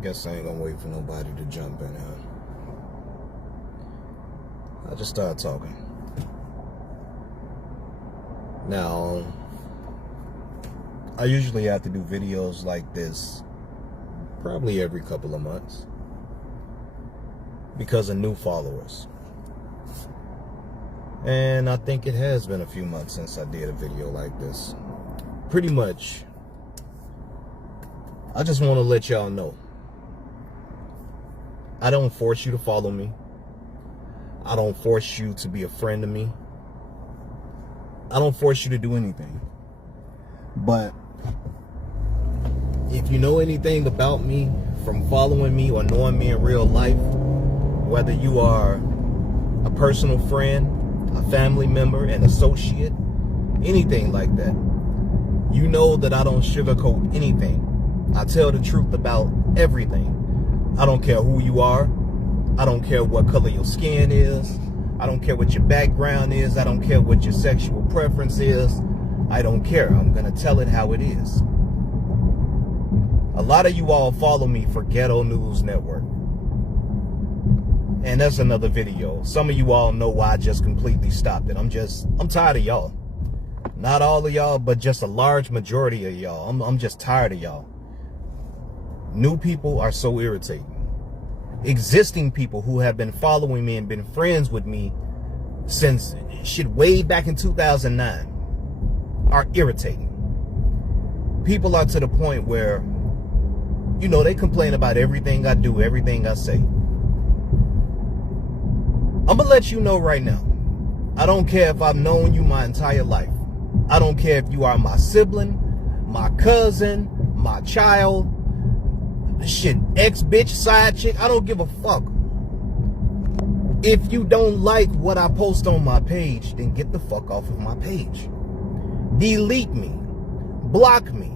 Guess I ain't gonna wait for nobody to jump in here. I just started talking. Now, I usually have to do videos like this probably every couple of months because of new followers. And I think it has been a few months since I did a video like this. Pretty much, I just want to let y'all know, I don't force you to follow me. I don't force you to be a friend of me. I don't force you to do anything. But if you know anything about me from following me or knowing me in real life, whether you are a personal friend, a family member, an associate, anything like that, you know that I don't sugarcoat anything. I tell the truth about everything. I don't care who you are. I don't care what color your skin is. I don't care what your background is. I don't care what your sexual preference is. I don't care. I'm going to tell it how it is. A lot of you all follow me for Ghetto News Network. And that's another video. Some of you all know why I just completely stopped it. I'm tired of y'all. Not all of y'all, but just a large majority of y'all. I'm just tired of y'all. New people are so irritating. Existing people who have been following me and been friends with me since shit way back in 2009 are irritating. People are to the point where, you know, they complain about everything I do, everything I say. I'm gonna let you know right now, I don't care if I've known you my entire life. I don't care if you are my sibling, my cousin, my child, shit, ex-bitch, side chick, I don't give a fuck. If you don't like what I post on my page, then get the fuck off of my page. Delete me. Block me.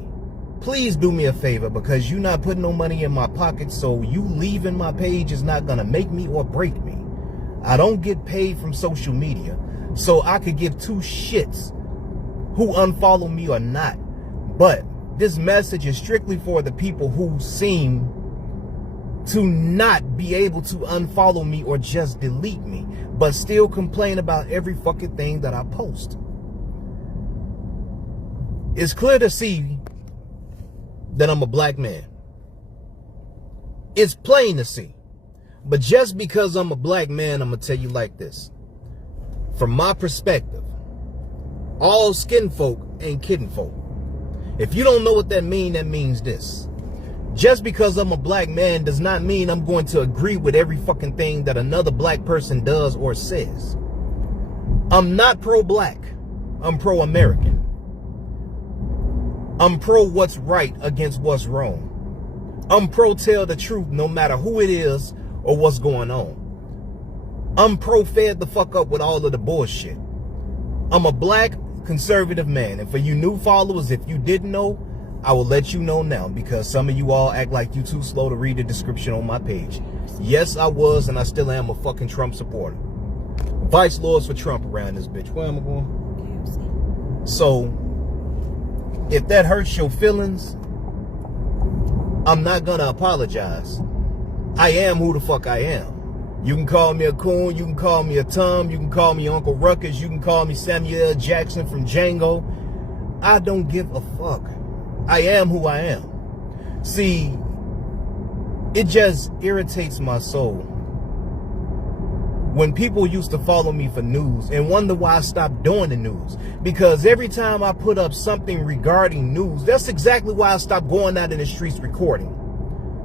Please do me a favor, because you're not putting no money in my pocket, so you leaving my page is not gonna make me or break me. I don't get paid from social media, so I could give two shits who unfollow me or not. But this message is strictly for the people who seem to not be able to unfollow me or just delete me, but still complain about every fucking thing that I post. It's clear to see that I'm a black man. It's plain to see. But just because I'm a black man, I'm going to tell you like this. From my perspective, all skin folk ain't kidding folk. If you don't know what that means this. Just because I'm a black man does not mean I'm going to agree with every fucking thing that another black person does or says. I'm not pro-black. I'm pro-American. I'm pro what's right against what's wrong. I'm pro tell the truth no matter who it is or what's going on. I'm pro fed the fuck up with all of the bullshit. I'm a black conservative man, and for you new followers, if you didn't know, I will let you know now, because some of you all act like you too slow to read the description on my page. Yes, I was and I still am a fucking Trump supporter. Vice Lords for Trump around this bitch. Where am I going? So if that hurts your feelings, I'm not gonna apologize. I am who the fuck I am. You can call me a coon, you can call me a Tom, you can call me Uncle Ruckus, you can call me Samuel L. Jackson from Django. I don't give a fuck. I am who I am. See, it just irritates my soul when people used to follow me for news and wonder why I stopped doing the news. Because every time I put up something regarding news, that's exactly why I stopped going out in the streets recording.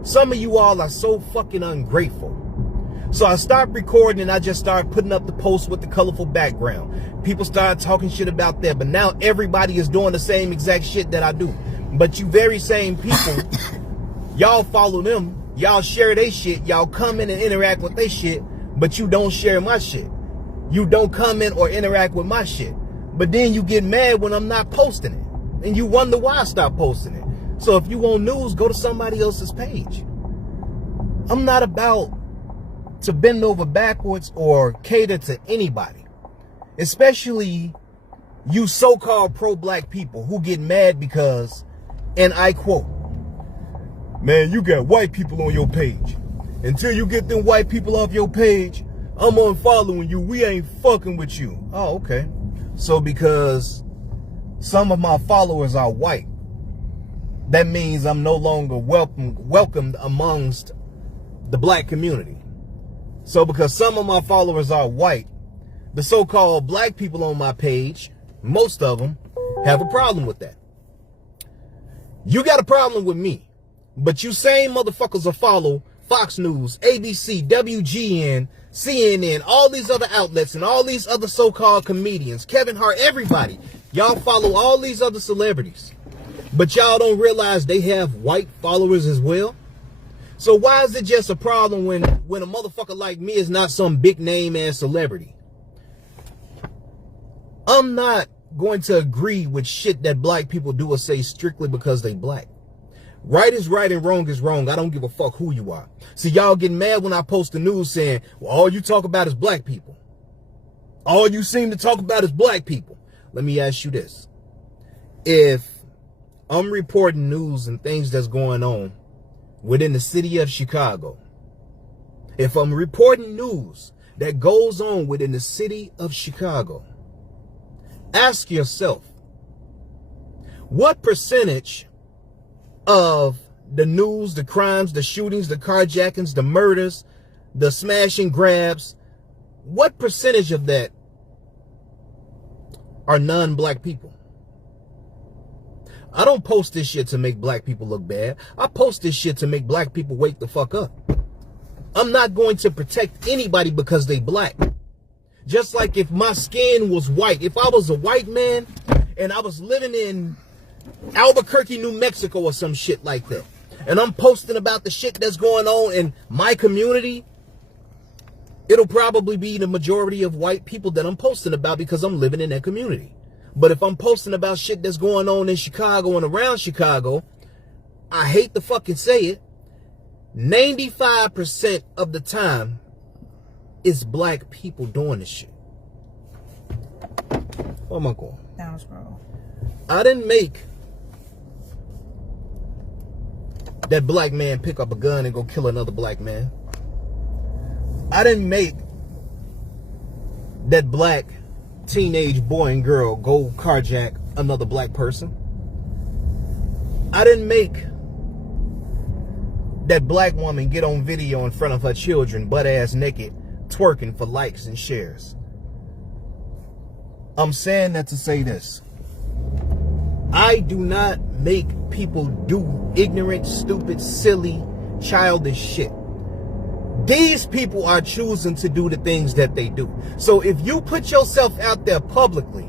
Some of you all are so fucking ungrateful. So I stopped recording and I just started putting up the posts with the colorful background. People started talking shit about that, but now everybody is doing the same exact shit that I do. But you very same people, y'all follow them, y'all share their shit, y'all come in and interact with their shit, but you don't share my shit. You don't comment or interact with my shit. But then you get mad when I'm not posting it. And you wonder why I stopped posting it. So if you want news, go to somebody else's page. I'm not about to bend over backwards or cater to anybody. Especially you so-called pro-black people who get mad because, and I quote, man, you got white people on your page. Until you get them white people off your page, I'm unfollowing you. We ain't fucking with you. Oh, okay. So because some of my followers are white, that means I'm no longer welcomed amongst the black community. So because some of my followers are white, the so-called black people on my page, most of them, have a problem with that. You got a problem with me, but you same motherfuckers will follow Fox News, ABC, WGN, CNN, all these other outlets and all these other so-called comedians, Kevin Hart, everybody. Y'all follow all these other celebrities, but y'all don't realize they have white followers as well. So why is it just a problem when a motherfucker like me is not some big name ass celebrity? I'm not going to agree with shit that black people do or say strictly because they black. Right is right and wrong is wrong. I don't give a fuck who you are. See, y'all get mad when I post the news saying, well, all you talk about is black people. All you seem to talk about is black people. Let me ask you this. If I'm reporting news and things that's going on within the city of Chicago, if I'm reporting news that goes on within the city of Chicago, ask yourself, what percentage of the news, the crimes, the shootings, the carjackings, the murders, the smash and grabs, what percentage of that are non-black people? I don't post this shit to make black people look bad. I post this shit to make black people wake the fuck up. I'm not going to protect anybody because they black. Just like if my skin was white, if I was a white man and I was living in Albuquerque, New Mexico or some shit like that, and I'm posting about the shit that's going on in my community, it'll probably be the majority of white people that I'm posting about because I'm living in that community. But if I'm posting about shit that's going on in Chicago and around Chicago, I hate to fucking say it, 95% of the time it's black people doing this shit. Where am I going? Down scroll. I didn't make that black man pick up a gun and go kill another black man. I didn't make that black teenage boy and girl go carjack another black person. I didn't make that black woman get on video in front of her children butt ass naked twerking for likes and shares. I'm saying that to say this. I do not make people do ignorant, stupid, silly, childish shit. These people are choosing to do the things that they do. So if you put yourself out there publicly,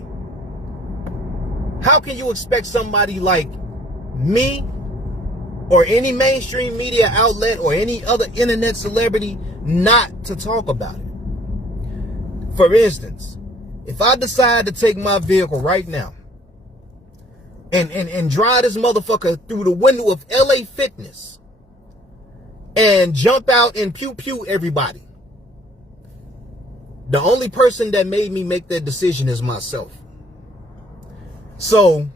how can you expect somebody like me or any mainstream media outlet or any other internet celebrity not to talk about it? For instance, if I decide to take my vehicle right now and drive this motherfucker through the window of LA Fitness and jump out and pew pew everybody, the only person that made me make that decision is myself. So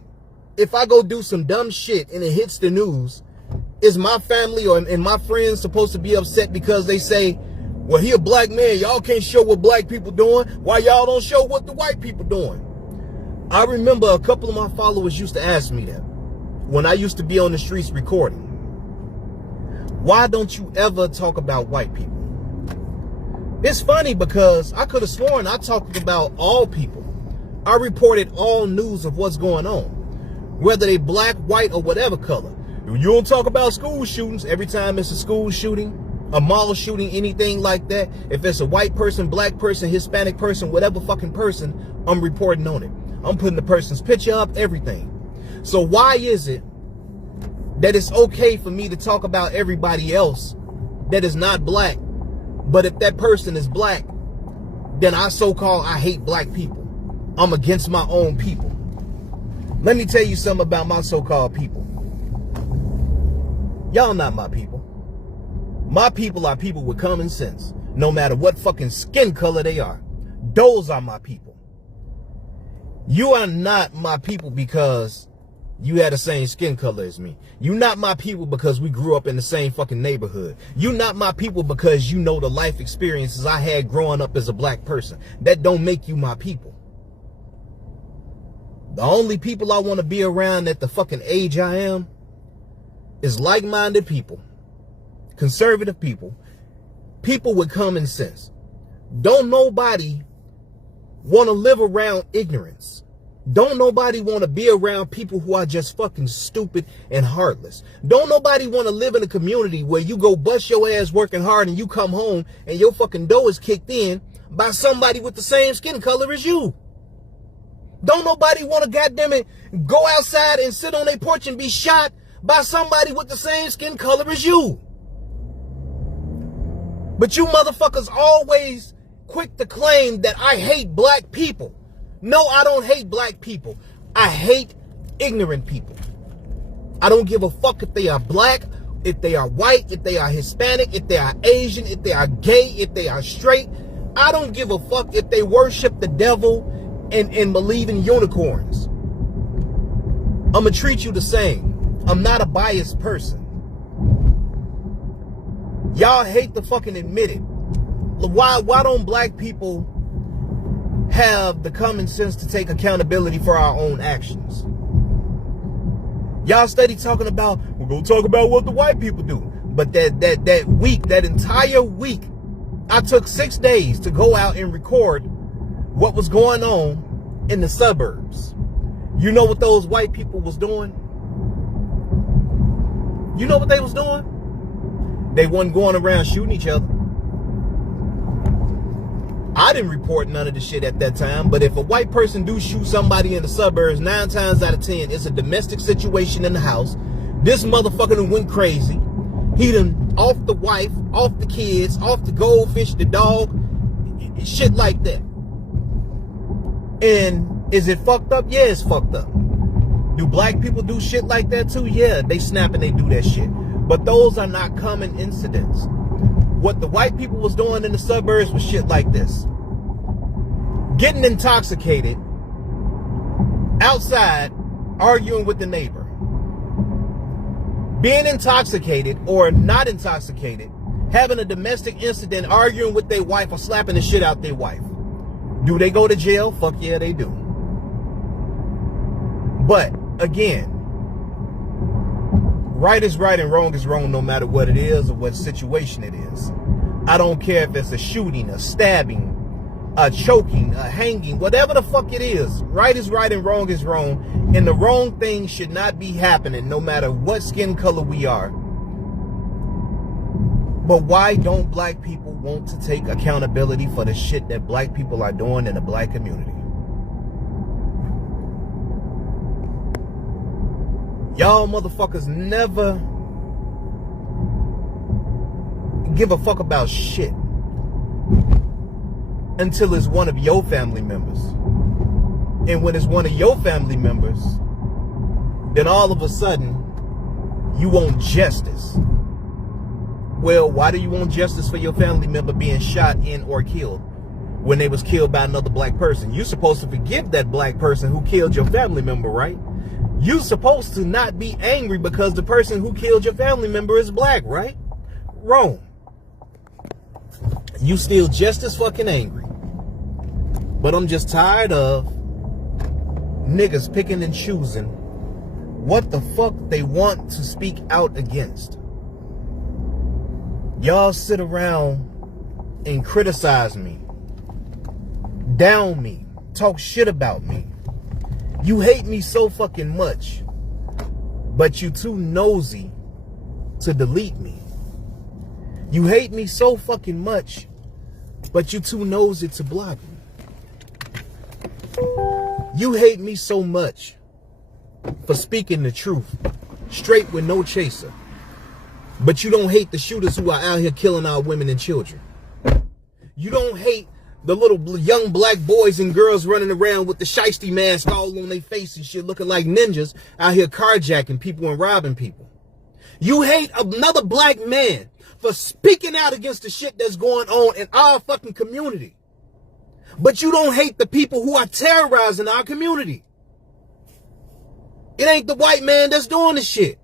if I go do some dumb shit and it hits the news, is my family and my friends supposed to be upset because they say, well, he a black man, y'all can't show what black people doing, why y'all don't show what the white people doing? I remember a couple of my followers used to ask me that when I used to be on the streets recording. Why don't you ever talk about white people? It's funny because I could have sworn I talked about all people. I reported all news of what's going on, whether they black, white, or whatever color. You don't talk about school shootings. Every time it's a school shooting, a mall shooting, anything like that, if it's a white person, black person, Hispanic person, whatever fucking person, I'm reporting on it. I'm putting the person's picture up, everything. So why is it that it's okay for me to talk about everybody else that is not black, but if that person is black, then I hate black people. I'm against my own people. Let me tell you something about my so-called people. Y'all not my people. My people are people with common sense, no matter what fucking skin color they are. Those are my people. You are not my people because you had the same skin color as me. You not my people because we grew up in the same fucking neighborhood. You not my people because you know the life experiences I had growing up as a black person. That don't make you my people. The only people I want to be around at the fucking age I am is like-minded people, conservative people, people with common sense. Don't nobody want to live around ignorance. Don't nobody want to be around people who are just fucking stupid and heartless. Don't nobody want to live in a community where you go bust your ass working hard and you come home and your fucking dough is kicked in by somebody with the same skin color as you. Don't nobody want to goddamn it go outside and sit on their porch and be shot by somebody with the same skin color as you. But you motherfuckers always quick to claim that I hate black people. No, I don't hate black people. I hate ignorant people. I don't give a fuck if they are black, if they are white, if they are Hispanic, if they are Asian, if they are gay, if they are straight. I don't give a fuck if they worship the devil and believe in unicorns. I'ma treat you the same. I'm not a biased person. Y'all hate to fucking admit it. Why don't black people have the common sense to take accountability for our own actions? Y'all steady talking about, we're gonna talk about what the white people do. But that week, that entire week, I took 6 days to go out and record what was going on in the suburbs. You know what those white people was doing? You know what they was doing? They wasn't going around shooting each other. I didn't report none of the shit at that time, but if a white person do shoot somebody in the suburbs, 9 times out of 10, it's a domestic situation in the house. This motherfucker done went crazy. He done off the wife, off the kids, off the goldfish, the dog, shit like that. And is it fucked up? Yeah, it's fucked up. Do black people do shit like that too? Yeah, they snap and they do that shit. But those are not common incidents. What the white people was doing in the suburbs was shit like this. Getting intoxicated, outside, arguing with the neighbor. Being intoxicated or not intoxicated, having a domestic incident, arguing with their wife or slapping the shit out their wife. Do they go to jail? Fuck yeah, they do. But, again, right is right and wrong is wrong no matter what it is or what situation it is. I don't care if it's a shooting, a stabbing, a choking, a hanging, whatever the fuck it is. Right is right and wrong is wrong. And the wrong thing should not be happening no matter what skin color we are. But why don't black people want to take accountability for the shit that black people are doing in the black community? Y'all motherfuckers never give a fuck about shit until it's one of your family members. And when it's one of your family members, then all of a sudden you want justice. Well, why do you want justice for your family member being shot in or killed when they was killed by another black person? You're supposed to forgive that black person who killed your family member, right? You're supposed to not be angry because the person who killed your family member is black, right? Wrong. You still just as fucking angry. But I'm just tired of niggas picking and choosing what the fuck they want to speak out against. Y'all sit around and criticize me, down me, talk shit about me. You hate me so fucking much, but you too nosy to delete me. You hate me so fucking much, but you too nosy to block me. You hate me so much for speaking the truth, straight with no chaser, but you don't hate the shooters who are out here killing our women and children. You don't hate the little young black boys and girls running around with the shiesty mask all on their face and shit looking like ninjas out here carjacking people and robbing people. You hate another black man for speaking out against the shit that's going on in our fucking community. But you don't hate the people who are terrorizing our community. It ain't the white man that's doing the shit.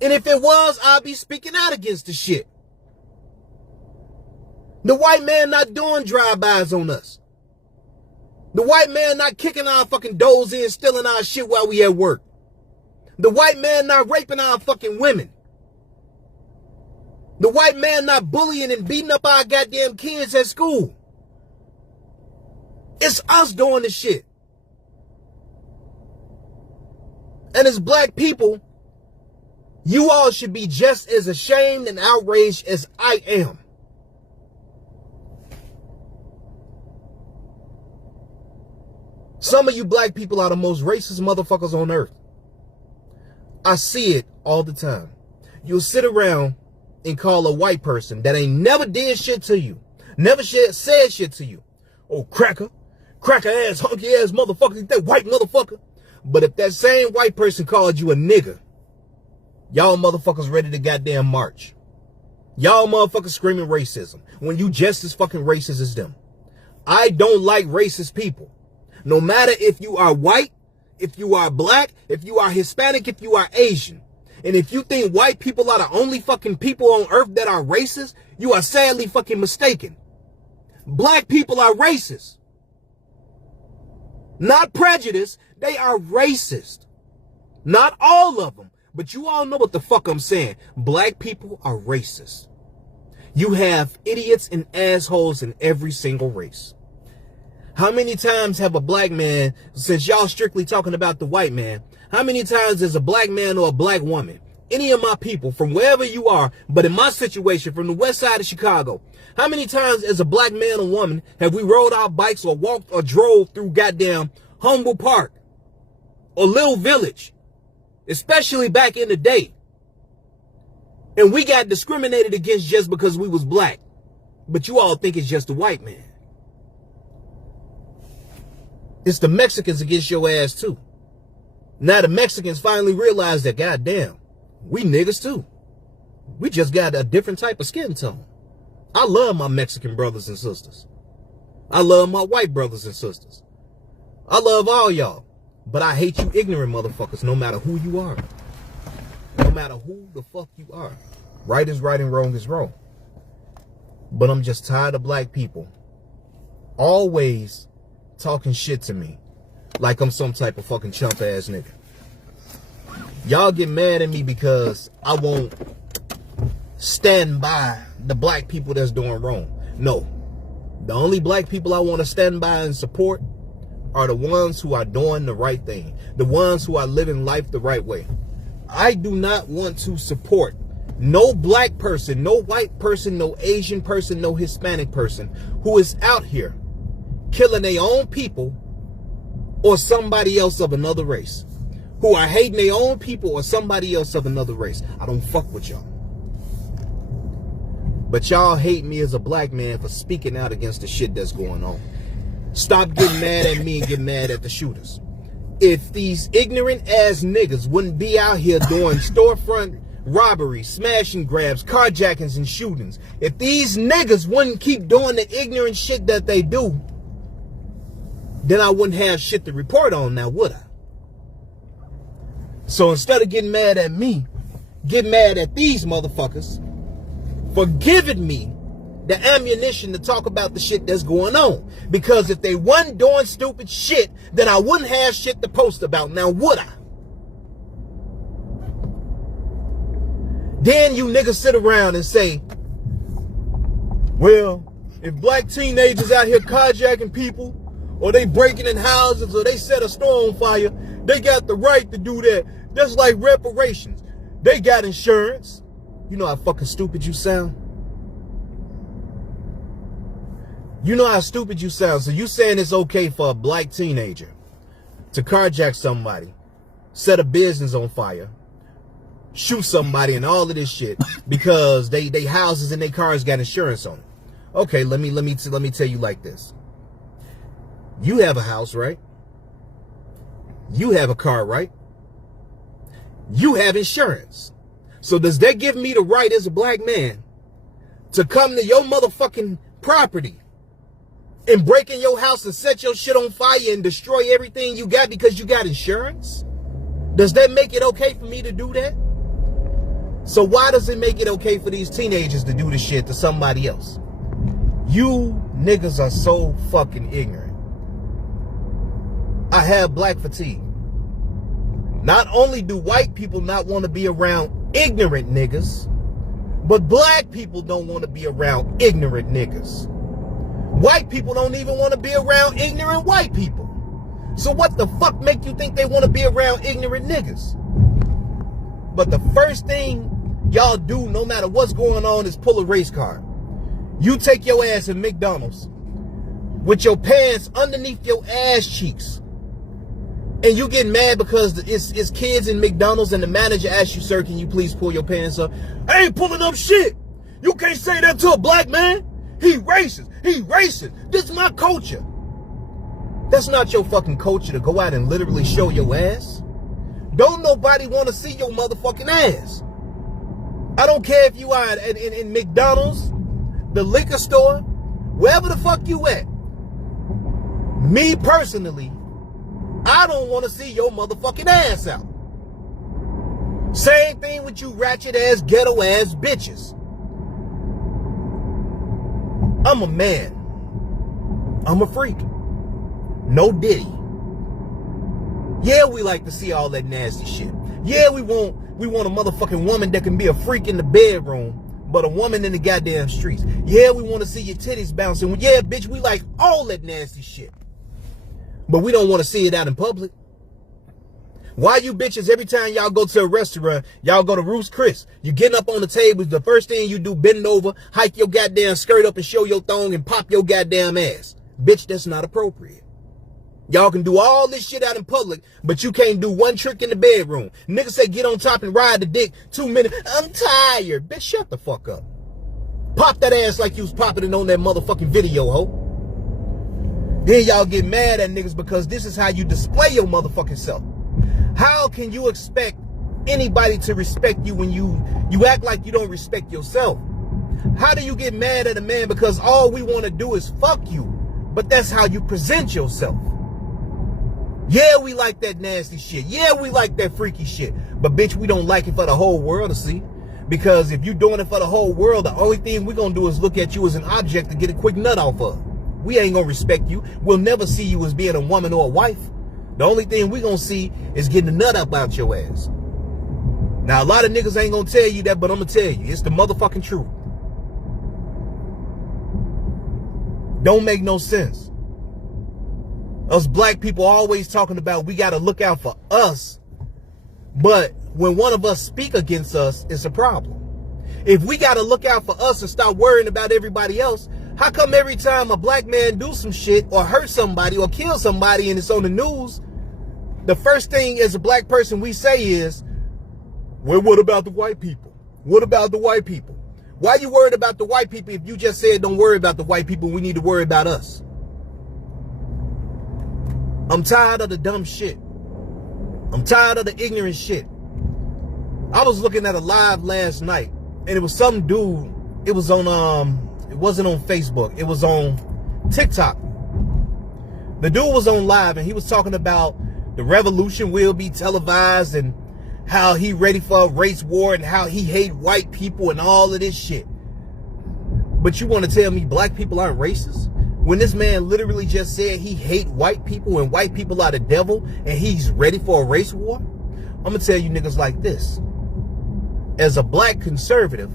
And if it was, I'd be speaking out against the shit. The white man not doing drive-bys on us. The white man not kicking our fucking doors in, stealing our shit while we at work. The white man not raping our fucking women. The white man not bullying and beating up our goddamn kids at school. It's us doing the shit. And as black people, you all should be just as ashamed and outraged as I am. Some of you black people are the most racist motherfuckers on earth. I see it all the time. You'll sit around and call a white person that ain't never did shit to you, never said shit to you. Oh, cracker ass, hunky ass motherfucker, that white motherfucker. But if that same white person called you a nigger, y'all motherfuckers ready to goddamn march. Y'all motherfuckers screaming racism when you just as fucking racist as them. I don't like racist people. No matter if you are white, if you are black, if you are Hispanic, if you are Asian. And if you think white people are the only fucking people on earth that are racist, you are sadly fucking mistaken. Black people are racist. Not prejudice, they are racist. Not all of them, but you all know what the fuck I'm saying. Black people are racist. You have idiots and assholes in every single race. How many times have a black man, since y'all strictly talking about the white man, how many times is a black man or a black woman, any of my people from wherever you are, but in my situation from the west side of Chicago, how many times as a black man or woman have we rode our bikes or walked or drove through goddamn Humble Park or Little Village, especially back in the day, and we got discriminated against just because we was black, but you all think it's just the white man. It's the Mexicans against your ass too. Now the Mexicans finally realized that, goddamn, we niggas too. We just got a different type of skin tone. I love my Mexican brothers and sisters. I love my white brothers and sisters. I love all y'all. But I hate you ignorant motherfuckers no matter who you are. No matter who the fuck you are. Right is right and wrong is wrong. But I'm just tired of black people always talking shit to me like I'm some type of fucking chump ass nigga. Y'all get mad at me because I won't stand by the black people that's doing wrong. No. The only black people I want to stand by and support are the ones who are doing the right thing. The ones who are living life the right way. I do not want to support no black person, no white person, no Asian person, no Hispanic person who is out here killing their own people or somebody else of another race. Who are hating their own people or somebody else of another race. I don't fuck with y'all. But y'all hate me as a black man for speaking out against the shit that's going on. Stop getting mad at me and get mad at the shooters. If these ignorant ass niggas wouldn't be out here doing storefront robberies, smash and grabs, carjackings and shootings, if these niggas wouldn't keep doing the ignorant shit that they do, then I wouldn't have shit to report on now, would I? So instead of getting mad at me, get mad at these motherfuckers for giving me the ammunition to talk about the shit that's going on. Because if they wasn't doing stupid shit, then I wouldn't have shit to post about now, would I? Then you niggas sit around and say, well, if black teenagers out here carjacking people, or they breaking in houses, or they set a store on fire, they got the right to do that. Just like reparations. They got insurance. You know how fucking stupid you sound? You know how stupid you sound. So you saying it's okay for a black teenager to carjack somebody, set a business on fire, shoot somebody and all of this shit because they houses and their cars got insurance on it. Okay, let me tell you like this. You have a house, right? You have a car, right? You have insurance. So does that give me the right as a black man to come to your motherfucking property and break in your house and set your shit on fire and destroy everything you got because you got insurance? Does that make it okay for me to do that? So why does it make it okay for these teenagers to do this shit to somebody else? You niggas are so fucking ignorant. I have black fatigue. Not only do white people not want to be around ignorant niggas, but black people don't want to be around ignorant niggas. White people don't even want to be around ignorant white people. So what the fuck make you think they want to be around ignorant niggas? But the first thing y'all do, no matter what's going on, is pull a race card. You take your ass in McDonald's with your pants underneath your ass cheeks, and you get mad because it's kids in McDonald's and the manager asks you, sir, can you please pull your pants up? I ain't pulling up shit. You can't say that to a black man. He racist. He racist. This is my culture. That's not your fucking culture to go out and literally show your ass. Don't nobody want to see your motherfucking ass. I don't care if you are in McDonald's, the liquor store, wherever the fuck you at. Me personally, I don't want to see your motherfucking ass out. Same thing with you ratchet ass, ghetto ass bitches. I'm a man. I'm a freak. No Diddy. Yeah, we like to see all that nasty shit. Yeah, we want a motherfucking woman that can be a freak in the bedroom, but a woman in the goddamn streets. Yeah, we want to see your titties bouncing. Yeah, bitch, we like all that nasty shit. But we don't want to see it out in public. Why you bitches, every time y'all go to a restaurant, y'all go to Ruth's Chris, you getting up on the table, the first thing you do, bend over, hike your goddamn skirt up and show your thong and pop your goddamn ass. Bitch, that's not appropriate. Y'all can do all this shit out in public, but you can't do one trick in the bedroom. Niggas say get on top and ride the dick 2 minutes. I'm tired. Bitch, shut the fuck up. Pop that ass like you was popping it on that motherfucking video, ho. Then y'all get mad at niggas because this is how you display your motherfucking self. How can you expect anybody to respect you when you act like you don't respect yourself? How do you get mad at a man because all we want to do is fuck you, but that's how you present yourself? Yeah, we like that nasty shit. Yeah, we like that freaky shit. But bitch, we don't like it for the whole world to see. Because if you're doing it for the whole world, the only thing we're going to do is look at you as an object to get a quick nut off of. We ain't going to respect you. We'll never see you as being a woman or a wife. The only thing we're going to see is getting a nut up out your ass. Now, a lot of niggas ain't going to tell you that, but I'm going to tell you. It's the motherfucking truth. Don't make no sense. Us black people always talking about we got to look out for us. But when one of us speak against us, it's a problem. If we got to look out for us and start worrying about everybody else, how come every time a black man do some shit or hurt somebody or kill somebody and it's on the news, the first thing as a black person we say is, well, what about the white people? What about the white people? Why you worried about the white people if you just said don't worry about the white people, we need to worry about us? I'm tired of the dumb shit. I'm tired of the ignorant shit. I was looking at a live last night, and it was some dude. It was on it wasn't on Facebook. It was on TikTok. The dude was on live, and he was talking about the revolution will be televised and how he ready for a race war and how he hate white people and all of this shit. But you want to tell me black people aren't racist? When this man literally just said he hate white people and white people are the devil and he's ready for a race war? I'm going to tell you niggas like this. As a black conservative,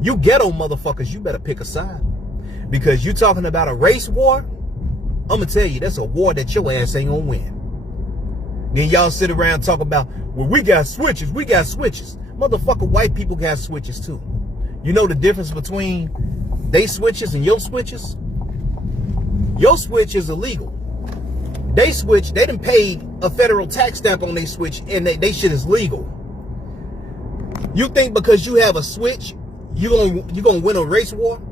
you ghetto motherfuckers, you better pick a side. Because you talking about a race war, I'm going to tell you that's a war that your ass ain't going to win. Then y'all sit around talking about, well, we got switches, we got switches. Motherfucker, white people got switches too. You know the difference between they switches and your switches? Your switch is illegal. They switch, they done paid a federal tax stamp on their switch and they shit is legal. You think because you have a switch, you gonna win a race war?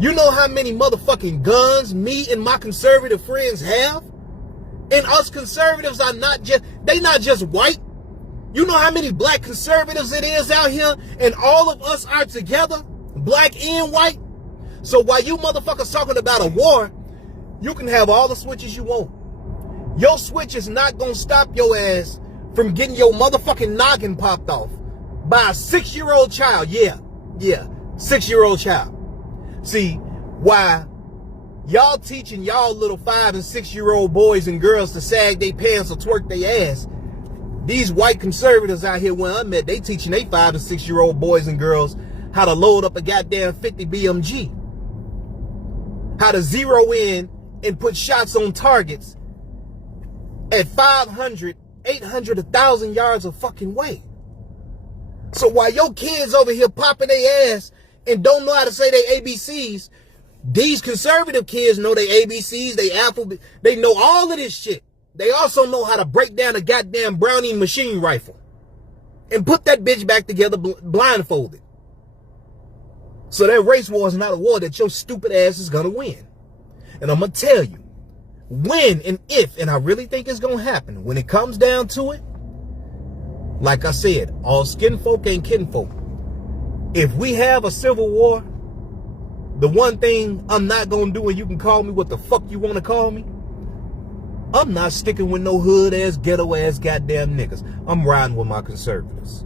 You know how many motherfucking guns me and my conservative friends have? And us conservatives are not just white. You know how many black conservatives it is out here and all of us are together, black and white? So while you motherfuckers talking about a war, you can have all the switches you want. Your switch is not gonna stop your ass from getting your motherfucking noggin popped off by a 6-year-old child. Yeah, 6-year-old child. See, why y'all teaching y'all little 5 and 6-year-old boys and girls to sag their pants or twerk their ass, these white conservatives out here where I'm at, they teaching they 5 and 6-year-old boys and girls how to load up a goddamn 50 BMG. How to zero in and put shots on targets at 500, 800, 1,000 yards of fucking way. So while your kids over here popping their ass and don't know how to say their ABCs, these conservative kids know their ABCs, they alphabet, they know all of this shit. They also know how to break down a goddamn Browning machine rifle and put that bitch back together blindfolded. So that race war is not a war that your stupid ass is gonna win. And I'm gonna tell you, when and if, and I really think it's gonna happen, when it comes down to it, like I said, all skin folk ain't kinfolk. If we have a civil war, the one thing I'm not gonna do, and you can call me what the fuck you wanna call me, I'm not sticking with no hood ass, ghetto ass goddamn niggas. I'm riding with my conservatives.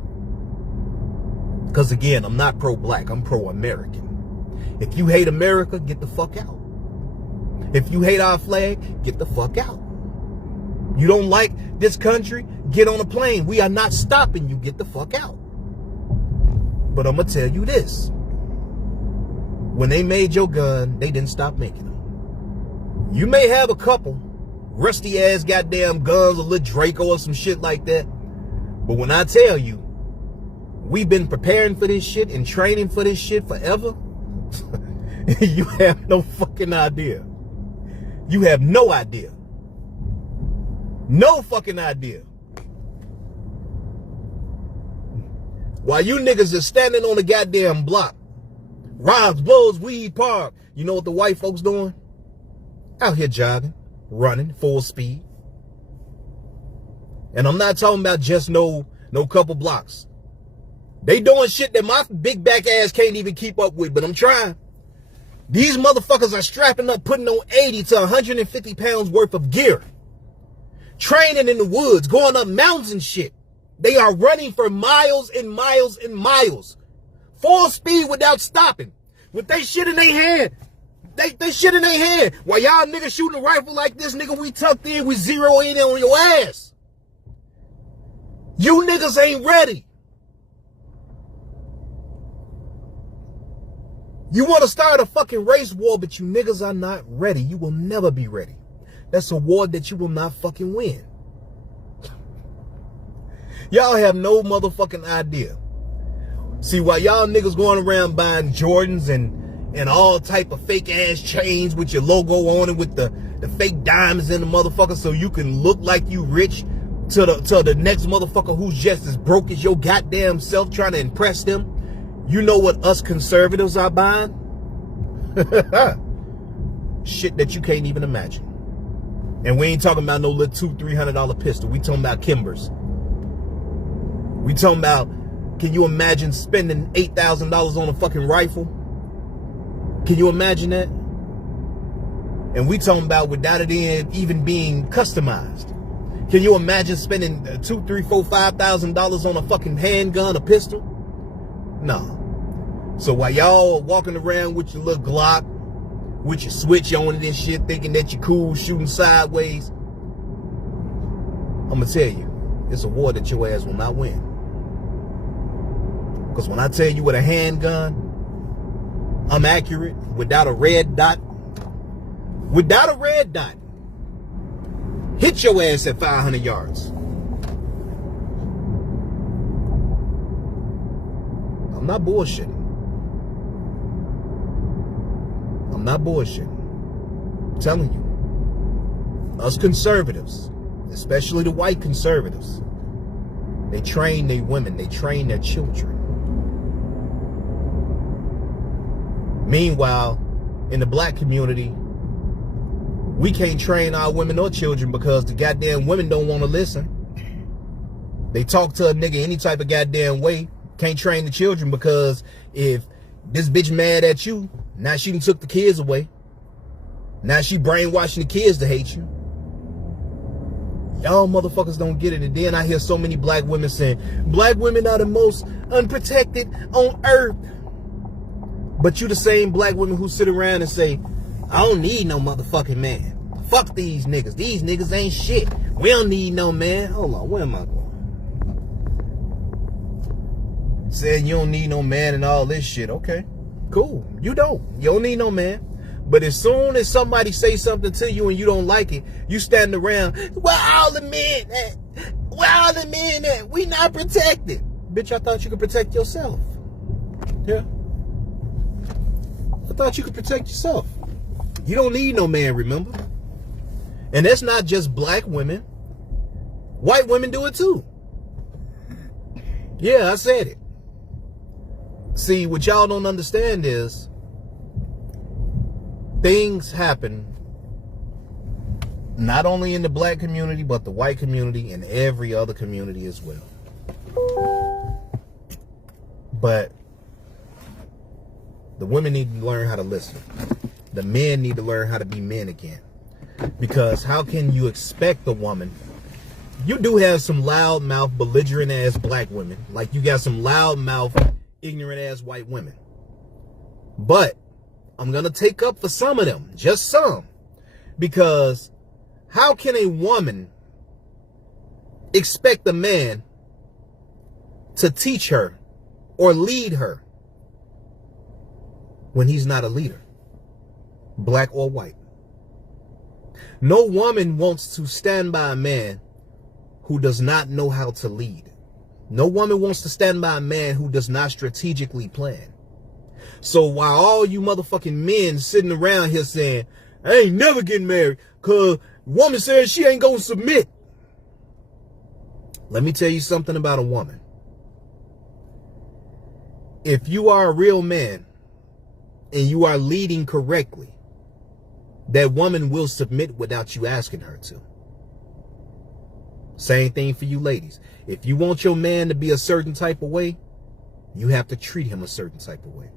Because again, I'm not pro-black, I'm pro-American. If you hate America, get the fuck out. If you hate our flag, get the fuck out. You don't like this country, get on a plane. We are not stopping you, get the fuck out. But I'm gonna tell you this. When they made your gun, they didn't stop making them. You may have a couple rusty ass goddamn guns, a little Draco or some shit like that. But when I tell you, we've been preparing for this shit and training for this shit forever, you have no fucking idea. You have no idea. No fucking idea. While you niggas are standing on the goddamn block, robs, blows, weed, park, you know what the white folks doing? Out here jogging, running, full speed. And I'm not talking about just no couple blocks. They doing shit that my big back ass can't even keep up with, but I'm trying. These motherfuckers are strapping up, putting on 80 to 150 pounds worth of gear. Training in the woods, going up mountains and shit. They are running for miles and miles and miles. Full speed without stopping. With they shit in their hand. They shit in their hand. While y'all niggas shooting a rifle like this, nigga, we tucked in, we zero in on your ass. You niggas ain't ready. You want to start a fucking race war, but you niggas are not ready. You will never be ready. That's a war that you will not fucking win. Y'all have no motherfucking idea. See, while y'all niggas going around buying Jordans and all type of fake ass chains with your logo on it, with the fake diamonds in the motherfucker, so you can look like you rich to the next motherfucker who's just as broke as your goddamn self, trying to impress them. You know what us conservatives are buying? Shit that you can't even imagine. And we ain't talking about no little $200-300 pistol. We talking about Kimbers. We talking about, can you imagine spending $8,000 on a fucking rifle? Can you imagine that? And we talking about without it even being customized. Can you imagine spending $2,000, $3,000, $4,000, $5,000 on a fucking handgun, a pistol? No. So while y'all walking around with your little Glock, with your switch on it and shit, thinking that you're cool, shooting sideways, I'm gonna tell you, it's a war that your ass will not win. Because when I tell you with a handgun, I'm accurate, without a red dot, hit your ass at 500 yards. I'm not bullshitting. I'm not bullshitting. I'm telling you. Us conservatives, especially the white conservatives, they train their women, they train their children. Meanwhile, in the black community, we can't train our women or children because the goddamn women don't want to listen. They talk to a nigga any type of goddamn way. Can't train the children because if this bitch mad at you, now she done took the kids away. Now she brainwashing the kids to hate you. Y'all motherfuckers don't get it. And then I hear so many black women saying, black women are the most unprotected on earth. But you the same black women who sit around and say, I don't need no motherfucking man. Fuck these niggas. These niggas ain't shit. We don't need no man. Hold on, where am I going? Saying you don't need no man and all this shit. Okay, cool. You don't need no man. But as soon as somebody say something to you and you don't like it, you stand around, where all the men at? Where all the men at? We not protected. Bitch, I thought you could protect yourself. Yeah. I thought you could protect yourself. You don't need no man, remember? And that's not just black women. White women do it too. Yeah, I said it. See, what y'all don't understand is things happen not only in the black community, but the white community and every other community as well. But the women need to learn how to listen. The men need to learn how to be men again. Because how can you expect a woman? You do have some loudmouth, belligerent ass black women. Like you got some loudmouth, ignorant ass white women. But I'm going to take up for some of them. Just some. Because how can a woman expect a man to teach her or lead her when he's not a leader? Black or white. No woman wants to stand by a man who does not know how to lead. No woman wants to stand by a man who does not strategically plan. So while all you motherfucking men sitting around here saying, I ain't never getting married because woman says she ain't gonna submit. Let me tell you something about a woman. If you are a real man and you are leading correctly, that woman will submit without you asking her to. Same thing for you ladies. If you want your man to be a certain type of way, you have to treat him a certain type of way.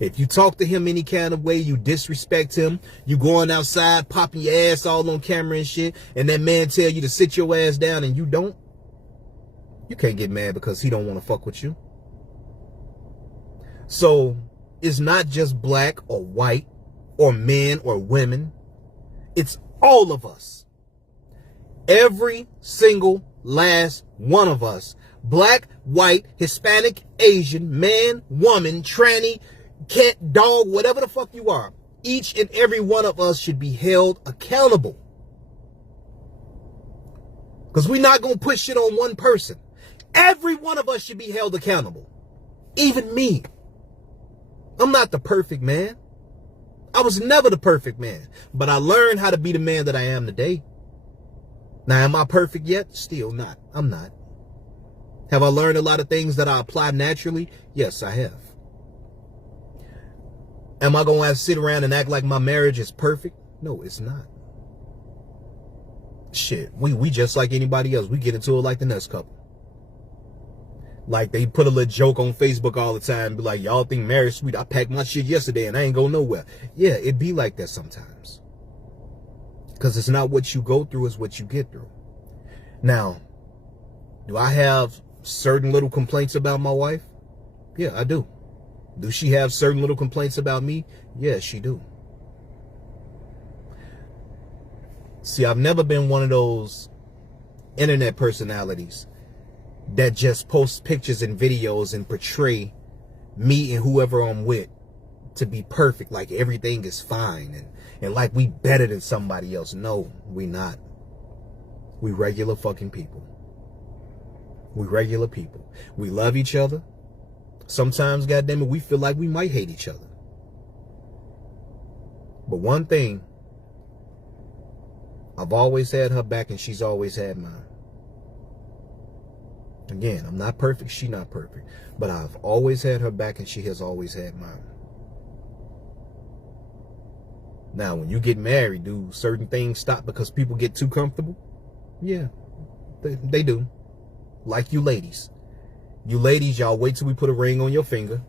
If you talk to him any kind of way, you disrespect him, you going outside, popping your ass all on camera and shit, and that man tell you to sit your ass down and you don't, you can't get mad because he don't want to fuck with you. So it's not just black or white or men or women. It's all of us. Every single last one of us. Black, white, Hispanic, Asian, man, woman, tranny, cat, dog, whatever the fuck you are. Each and every one of us should be held accountable. Because we're not going to put shit on one person. Every one of us should be held accountable. Even me. I'm not the perfect man. I was never the perfect man. But I learned how to be the man that I am today. Now, am I perfect yet? Still not. I'm not. Have I learned a lot of things that I apply naturally? Yes, I have. Am I going to have to sit around and act like my marriage is perfect? No, it's not. Shit, we just like anybody else. We get into it like the next couple. Like they put a little joke on Facebook all the time. Be like, y'all think marriage sweet. I packed my shit yesterday and I ain't go nowhere. Yeah, it be like that sometimes. Because it's not what you go through, it's what you get through. Now, do I have certain little complaints about my wife? Yeah, I do. Do she have certain little complaints about me? Yeah, she do. See, I've never been one of those internet personalities that just post pictures and videos and portray me and whoever I'm with to be perfect, like everything is fine and like we better than somebody else. No, we not. We regular fucking people. We regular people. We love each other. Sometimes, goddamn it, we feel like we might hate each other. But one thing, I've always had her back and she's always had mine. Again, I'm not perfect, she's not perfect. But I've always had her back and she has always had mine. Now, when you get married, do certain things stop because people get too comfortable? Yeah, they do. Like you ladies. You ladies, y'all wait till we put a ring on your finger.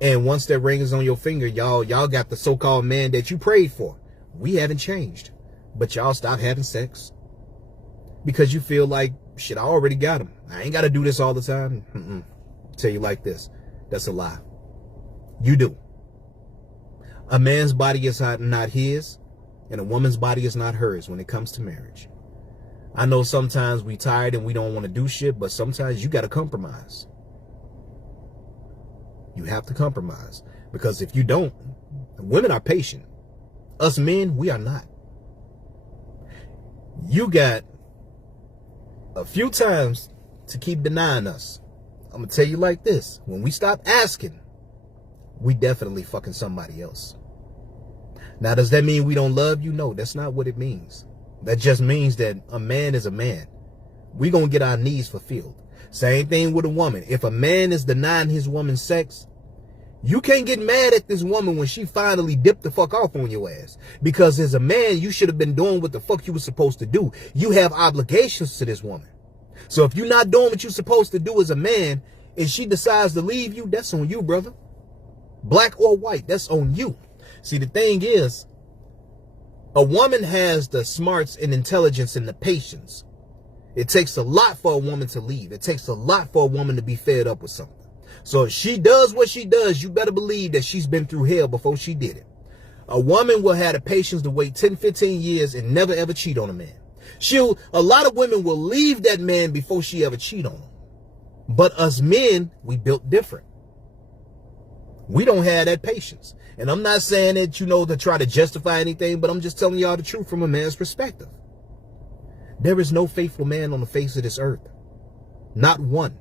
And once that ring is on your finger, y'all got the so-called man that you prayed for. We haven't changed. But y'all stop having sex. because you feel like, shit, I already got him. I ain't got to do this all the time. Tell you like this. That's a lie. You do. A man's body is not his, and a woman's body is not hers when it comes to marriage. I know sometimes we tired and we don't want to do shit, but sometimes you got to compromise. You have to compromise. Because if you don't, women are patient. Us men, we are not. You got a few times to keep denying us. I'm going to tell you like this. When we stop asking, we definitely fucking somebody else. Now, does that mean we don't love you? No, that's not what it means. That just means that a man is a man. We going to get our needs fulfilled. Same thing with a woman. If a man is denying his woman sex, you can't get mad at this woman when she finally dipped the fuck off on your ass. Because as a man, you should have been doing what the fuck you were supposed to do. You have obligations to this woman. So if you're not doing what you're supposed to do as a man, and she decides to leave you, that's on you, brother. Black or white, that's on you. See, the thing is, a woman has the smarts and intelligence and the patience. It takes a lot for a woman to leave. It takes a lot for a woman to be fed up with something. So if she does what she does, you better believe that she's been through hell before she did it. A woman will have the patience to wait 10, 15 years and never ever cheat on a man. A lot of women will leave that man before she ever cheat on him. But us men, we built different. We don't have that patience. And I'm not saying that, to try to justify anything, but I'm just telling y'all the truth from a man's perspective. There is no faithful man on the face of this earth. Not one.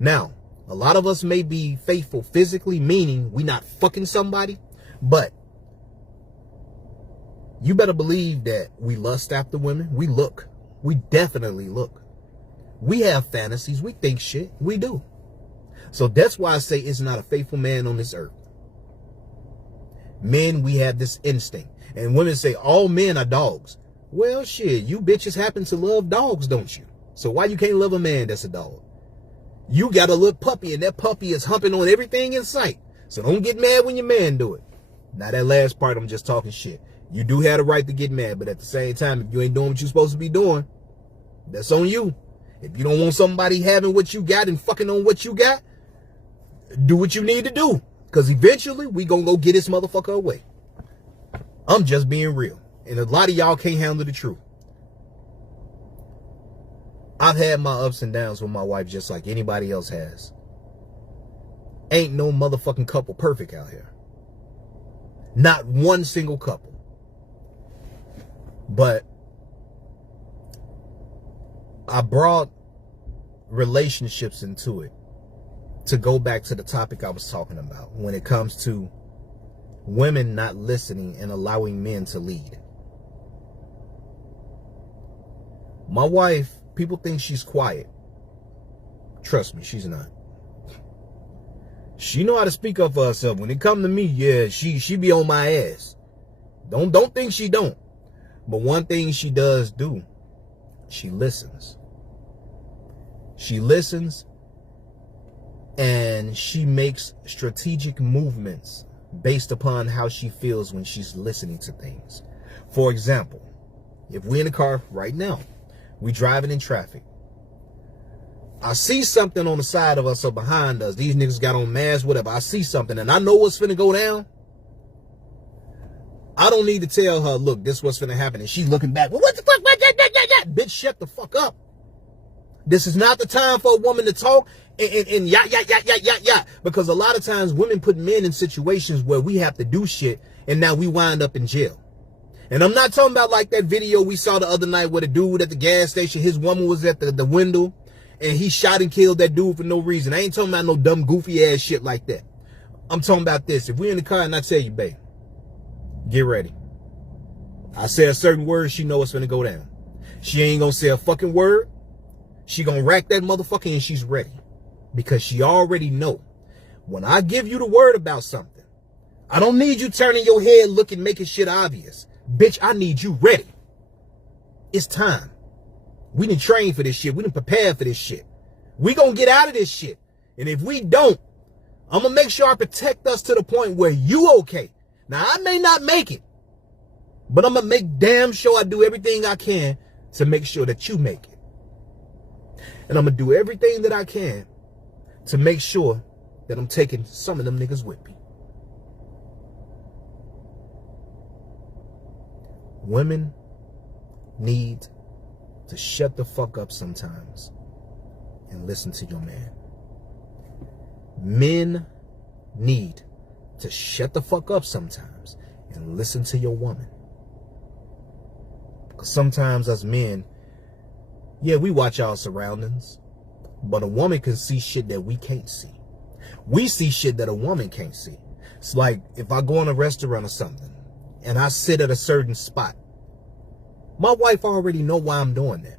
Now, a lot of us may be faithful physically, meaning we not fucking somebody, but you better believe that we lust after women. We look. We definitely look. We have fantasies. We think shit. We do. So that's why I say it's not a faithful man on this earth. Men, we have this instinct. And women say all men are dogs. Well, shit, you bitches happen to love dogs, don't you? So why you can't love a man that's a dog? You got a little puppy, and that puppy is humping on everything in sight. So don't get mad when your man do it. Now, that last part, I'm just talking shit. You do have the right to get mad, but at the same time, if you ain't doing what you're supposed to be doing, that's on you. If you don't want somebody having what you got and fucking on what you got, do what you need to do. Because eventually, we gonna go get this motherfucker away. I'm just being real. And a lot of y'all can't handle the truth. I've had my ups and downs with my wife just like anybody else has. Ain't no motherfucking couple perfect out here. Not one single couple. But I brought relationships into it to go back to the topic I was talking about when it comes to women not listening and allowing men to lead. My wife, people think she's quiet. Trust me, she's not. She know how to speak up for herself. When it come to me, yeah, she be on my ass. Don't think she don't. But one thing she does do, she listens. She listens and she makes strategic movements based upon how she feels when she's listening to things. For example, if we're in the car right now, we driving in traffic. I see something on the side of us or behind us. These niggas got on masks, whatever. I see something and I know what's finna go down. I don't need to tell her, look, this what's finna happen. And she's looking back. Well, what the fuck? Bitch, shut the fuck up. This is not the time for a woman to talk and yeah. Because a lot of times women put men in situations where we have to do shit and now we wind up in jail. And I'm not talking about like that video we saw the other night where the dude at the gas station, his woman was at the window and he shot and killed that dude for no reason. I ain't talking about no dumb goofy ass shit like that. I'm talking about this. If we're in the car and I tell you, babe, get ready. I say a certain word, she know what's gonna go down. She ain't gonna say a fucking word. She gonna rack that motherfucker and she's ready. Because she already know. When I give you the word about something, I don't need you turning your head looking, making shit obvious. Bitch, I need you ready. It's time. We done train for this shit. We done prepare for this shit. We gonna get out of this shit. And if we don't, I'm gonna make sure I protect us to the point where you okay. Now, I may not make it, but I'm gonna make damn sure I do everything I can to make sure that you make it. And I'm going to do everything that I can to make sure that I'm taking some of them niggas with me. Women need to shut the fuck up sometimes and listen to your man. Men need to shut the fuck up sometimes and listen to your woman. Because sometimes as men, yeah, we watch our surroundings, but a woman can see shit that we can't see. We see shit that a woman can't see. It's like if I go in a restaurant or something and I sit at a certain spot, my wife already know why I'm doing that.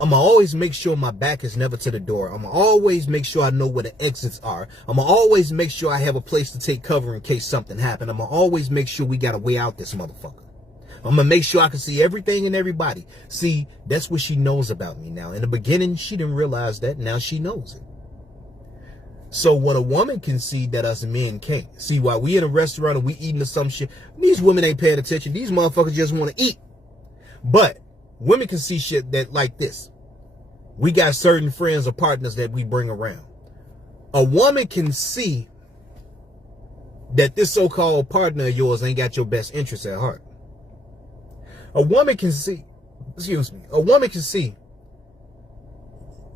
I'm going to always make sure my back is never to the door. I'm going to always make sure I know where the exits are. I'm going to always make sure I have a place to take cover in case something happens. I'm going to always make sure we got a way out this motherfucker. I'm going to make sure I can see everything and everybody. See, that's what she knows about me now. In the beginning, she didn't realize that. Now she knows it. So what a woman can see that us men can't. See, while we in a restaurant and we eating or some shit, these women ain't paying attention. These motherfuckers just want to eat. But women can see shit that like this. We got certain friends or partners that we bring around. A woman can see that this so-called partner of yours ain't got your best interests at heart. A woman can see, a woman can see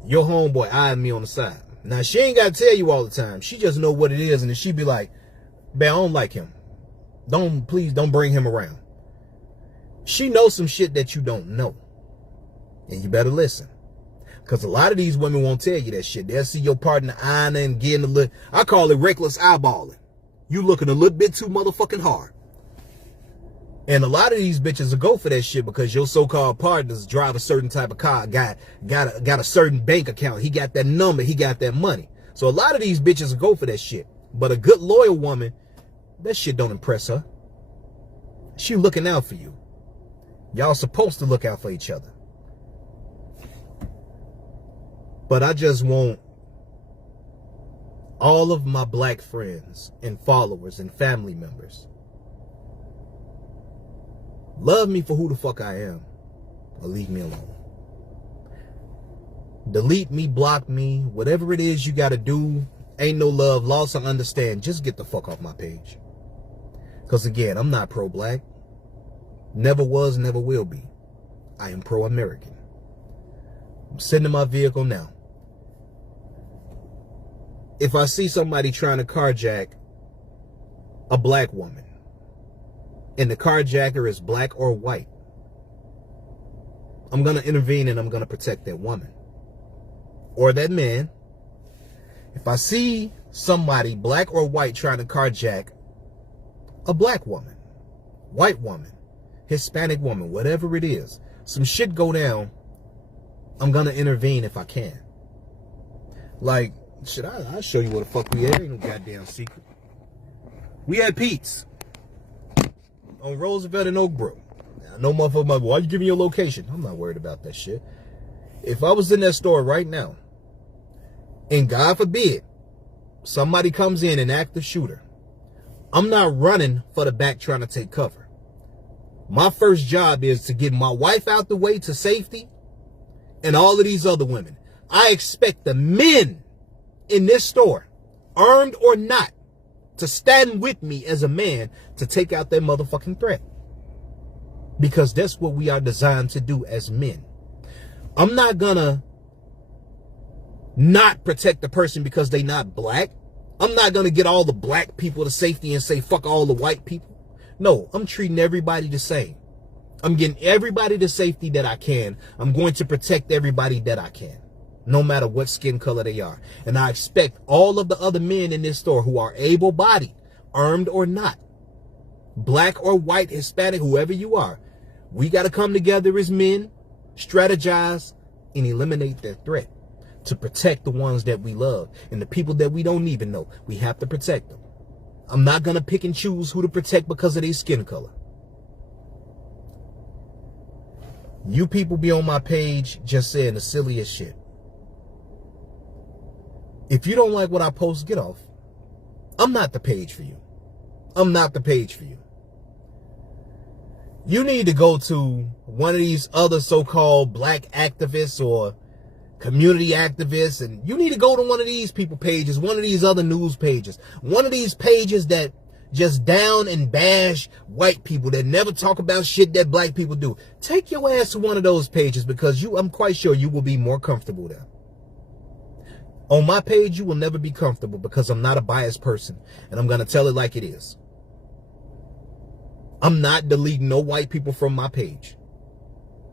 your homeboy eyeing me on the side. Now, she ain't got to tell you all the time. She just know what it is, and then she be like, man, I don't like him. Please don't bring him around. She knows some shit that you don't know. And you better listen. Because a lot of these women won't tell you that shit. They'll see your partner eyeing and getting a little, I call it reckless eyeballing. You looking a little bit too motherfucking hard. And a lot of these bitches will go for that shit because your so-called partners drive a certain type of car, got a certain bank account. He got that number, he got that money. So a lot of these bitches will go for that shit. But a good loyal woman, that shit don't impress her. She looking out for you. Y'all supposed to look out for each other. But I just want all of my black friends and followers and family members, love me for who the fuck I am, or leave me alone. Delete me, block me, whatever it is you gotta do. Ain't no love lost, I understand. Just get the fuck off my page. Because again, I'm not pro-black. Never was, never will be. I am pro-American. I'm sitting in my vehicle now. If I see somebody trying to carjack a black woman, and the carjacker is black or white, I'm going to intervene and I'm going to protect that woman or that man. If I see somebody, black or white, trying to carjack a black woman, white woman, Hispanic woman, whatever it is, some shit go down, I'm going to intervene if I can. Like, shit, I'll show you what the fuck we had. Ain't no goddamn secret. We had Pete's on Roosevelt and Oak Brook. Now, no motherfucker, why you giving your location? I'm not worried about that shit. If I was in that store right now, and God forbid, somebody comes in and act the shooter, I'm not running for the back trying to take cover. My first job is to get my wife out the way to safety and all of these other women. I expect the men in this store, armed or not, to stand with me as a man to take out that motherfucking threat. Because that's what we are designed to do as men. I'm not gonna not protect the person because they not black. I'm not gonna get all the black people to safety and say fuck all the white people. No, I'm treating everybody the same. I'm getting everybody the safety that I can. I'm going to protect everybody that I can, no matter what skin color they are. And I expect all of the other men in this store who are able-bodied, armed or not, black or white, Hispanic, whoever you are, we got to come together as men, strategize, and eliminate that threat to protect the ones that we love and the people that we don't even know. We have to protect them. I'm not going to pick and choose who to protect because of their skin color. You people be on my page just saying the silliest shit. If you don't like what I post, get off. I'm not the page for you. I'm not the page for you. You need to go to one of these other so-called black activists or community activists, and you need to go to one of these people pages, one of these other news pages, one of these pages that just down and bash white people, that never talk about shit that black people do. Take your ass to one of those pages, because I'm quite sure you will be more comfortable there. On my page, you will never be comfortable, because I'm not a biased person, and I'm going to tell it like it is. I'm not deleting no white people from my page.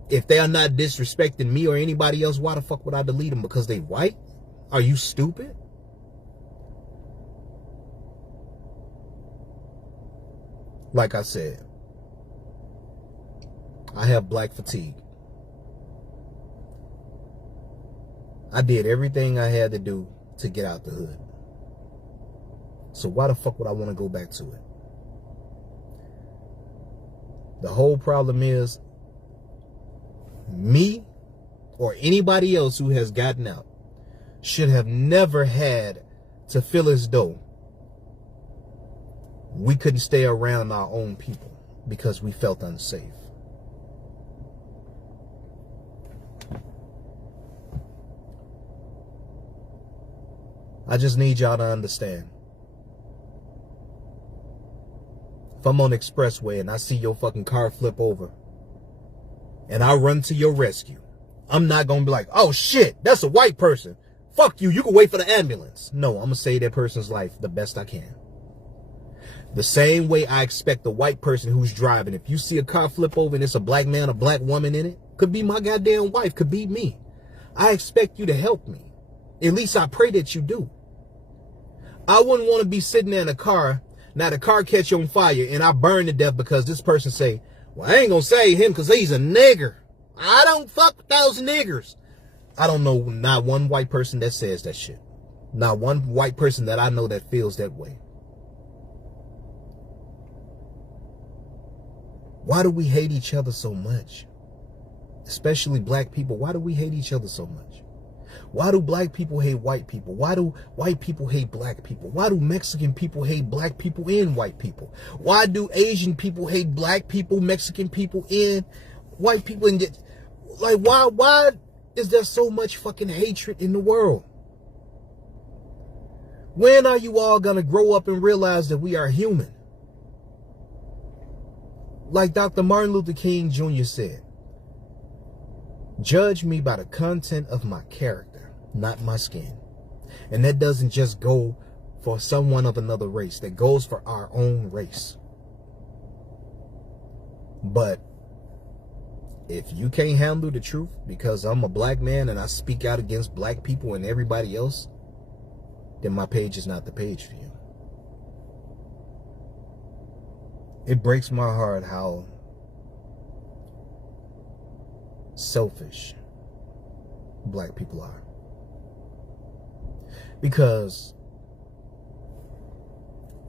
If they are not disrespecting me or anybody else, why the fuck would I delete them? Because they white? Are you stupid? Like I said, I have black fatigue. I did everything I had to do to get out the hood. So why the fuck would I want to go back to it? The whole problem is, me or anybody else who has gotten out should have never had to feel as though we couldn't stay around our own people because we felt unsafe. I just need y'all to understand. If I'm on the expressway and I see your fucking car flip over and I run to your rescue, I'm not going to be like, oh shit, that's a white person. Fuck you, you can wait for the ambulance. No, I'm going to save that person's life the best I can. The same way I expect the white person who's driving, if you see a car flip over and it's a black man, a black woman in it, could be my goddamn wife, could be me. I expect you to help me. At least I pray that you do. I wouldn't want to be sitting there in a car. Now the car catch on fire and I burn to death because this person say, well, I ain't gonna save him because he's a nigger. I don't fuck with those niggers. I don't know not one white person that says that shit. Not one white person that I know that feels that way. Why do we hate each other so much? Especially black people. Why do we hate each other so much? Why do black people hate white people? Why do white people hate black people? Why do Mexican people hate black people and white people? Why do Asian people hate black people, Mexican people, and white people? And like, why is there so much fucking hatred in the world? When are you all gonna grow up and realize that we are human? Like Dr. Martin Luther King Jr. said, judge me by the content of my character, not my skin. And that doesn't just go for someone of another race. That goes for our own race. But if you can't handle the truth because I'm a black man and I speak out against black people and everybody else, then my page is not the page for you. It breaks my heart how selfish black people are. Because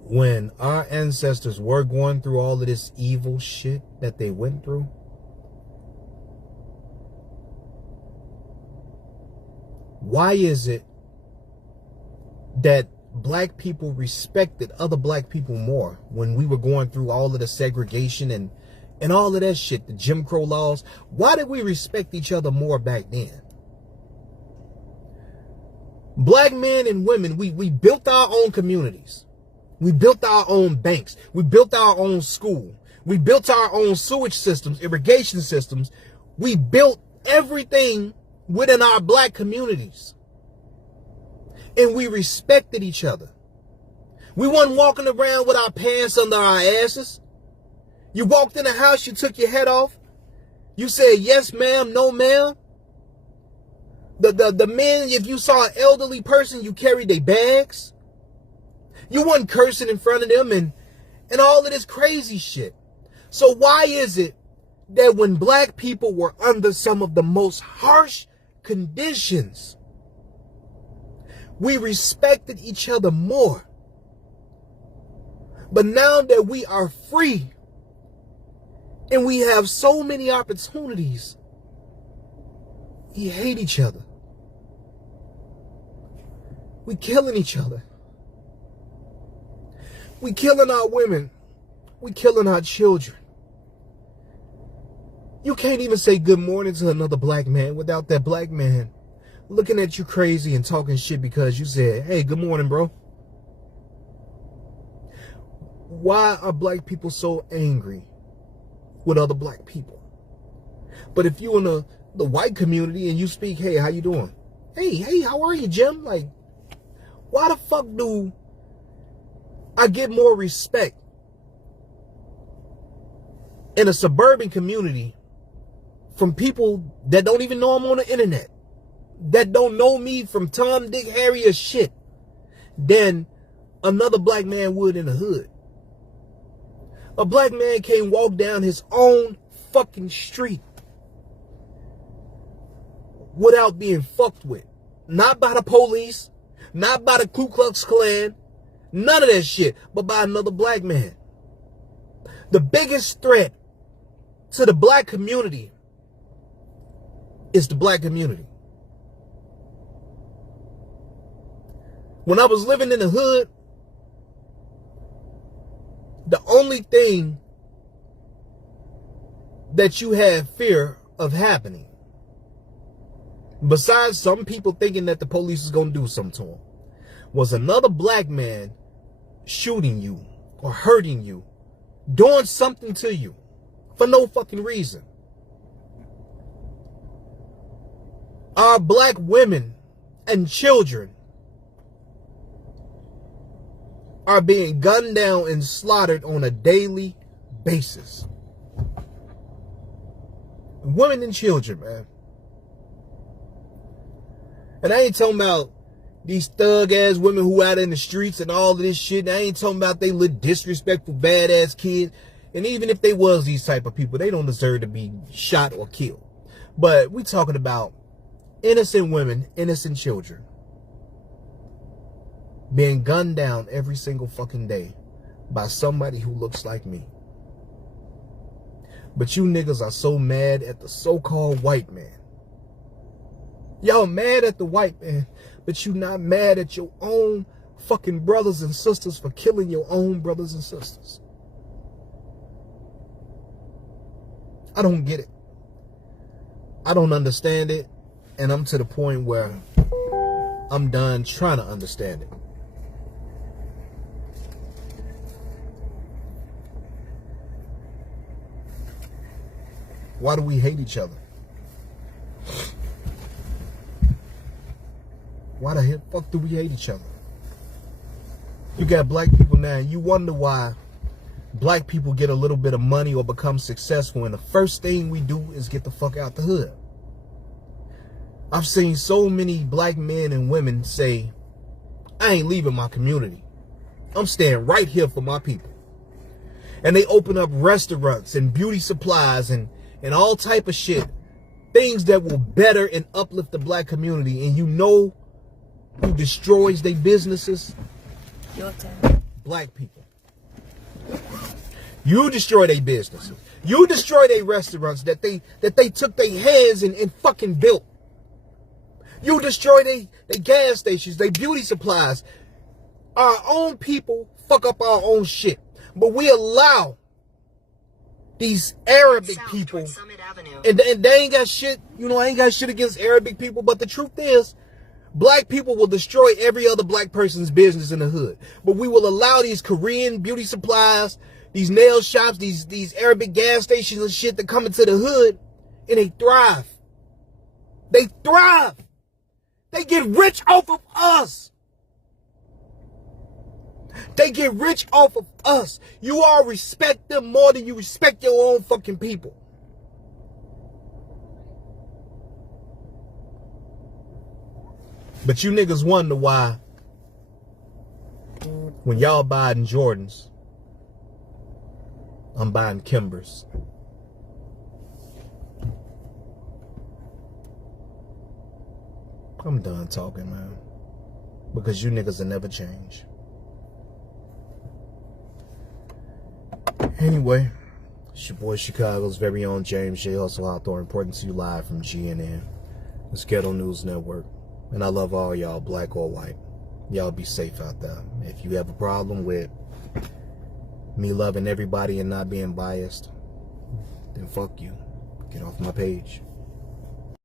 when our ancestors were going through all of this evil shit that they went through, why is it that black people respected other black people more when we were going through all of the segregation and all of that shit, the Jim Crow laws? Why did we respect each other more back then? Black men and women, we built our own communities. We built our own banks. We built our own school. We built our own sewage systems, irrigation systems. We built everything within our black communities. And we respected each other. We weren't walking around with our pants under our asses. You walked in the house, you took your head off. You said, yes, ma'am, no, ma'am. The men, if you saw an elderly person, you carried their bags. You weren't cursing in front of them and all of this crazy shit. So why is it that when black people were under some of the most harsh conditions, we respected each other more? But now that we are free and we have so many opportunities, we hate each other. We killing each other. We killing our women. We killing our children. You can't even say good morning to another black man without that black man looking at you crazy and talking shit because you said, hey, good morning, bro. Why are black people so angry with other black people? But if you in the white community and you speak, hey, how you doing? Hey, how are you, Jim? Like, why the fuck do I get more respect in a suburban community from people that don't even know I'm on the internet, that don't know me from Tom, Dick, Harry, or shit, than another black man would in the hood? A black man can't walk down his own fucking street without being fucked with. Not by the police, not by the Ku Klux Klan, none of that shit, but by another black man. The biggest threat to the black community is the black community. When I was living in the hood, the only thing that you had fear of happening, besides some people thinking that the police is going to do something to them, was another black man shooting you or hurting you, doing something to you for no fucking reason. Our black women and children are being gunned down and slaughtered on a daily basis. Women and children, man. And I ain't talking about these thug-ass women who out in the streets and all of this shit. And I ain't talking about they little disrespectful, badass kids. And even if they was these type of people, they don't deserve to be shot or killed. But we talking about innocent women, innocent children being gunned down every single fucking day by somebody who looks like me. But you niggas are so mad at the so-called white man. Y'all mad at the white man, but you not mad at your own fucking brothers and sisters for killing your own brothers and sisters. I don't get it. I don't understand it. And I'm to the point where I'm done trying to understand it. Why do we hate each other? Why the fuck do we hate each other? You got black people now, and you wonder why black people get a little bit of money or become successful, and the first thing we do is get the fuck out the hood. I've seen so many black men and women say, I ain't leaving my community. I'm staying right here for my people. And they open up restaurants and beauty supplies and all type of shit. Things that will better and uplift the black community. And you know who destroys their businesses? Your turn. Black people. You destroy their businesses. You destroy their restaurants that they took their hands and fucking built. You destroy their gas stations, their beauty supplies. Our own people fuck up our own shit. But we allow these Arabic people, and they ain't got shit, I ain't got shit against Arabic people, but the truth is, black people will destroy every other black person's business in the hood. But we will allow these Korean beauty supplies, these nail shops, these Arabic gas stations and shit to come into the hood, and they thrive. They thrive. They get rich off of us. They get rich off of us. You all respect them more than you respect your own fucking people. But you niggas wonder why when y'all buying Jordans, I'm buying Kimbers. I'm done talking, man. Because you niggas will never change. Anyway, it's your boy Chicago's very own James J. Hustle Hawthorne, reporting to you live from GNN, the Ghetto News Network. And I love all y'all, black or white. Y'all be safe out there. If you have a problem with me loving everybody and not being biased, then fuck you. Get off my page.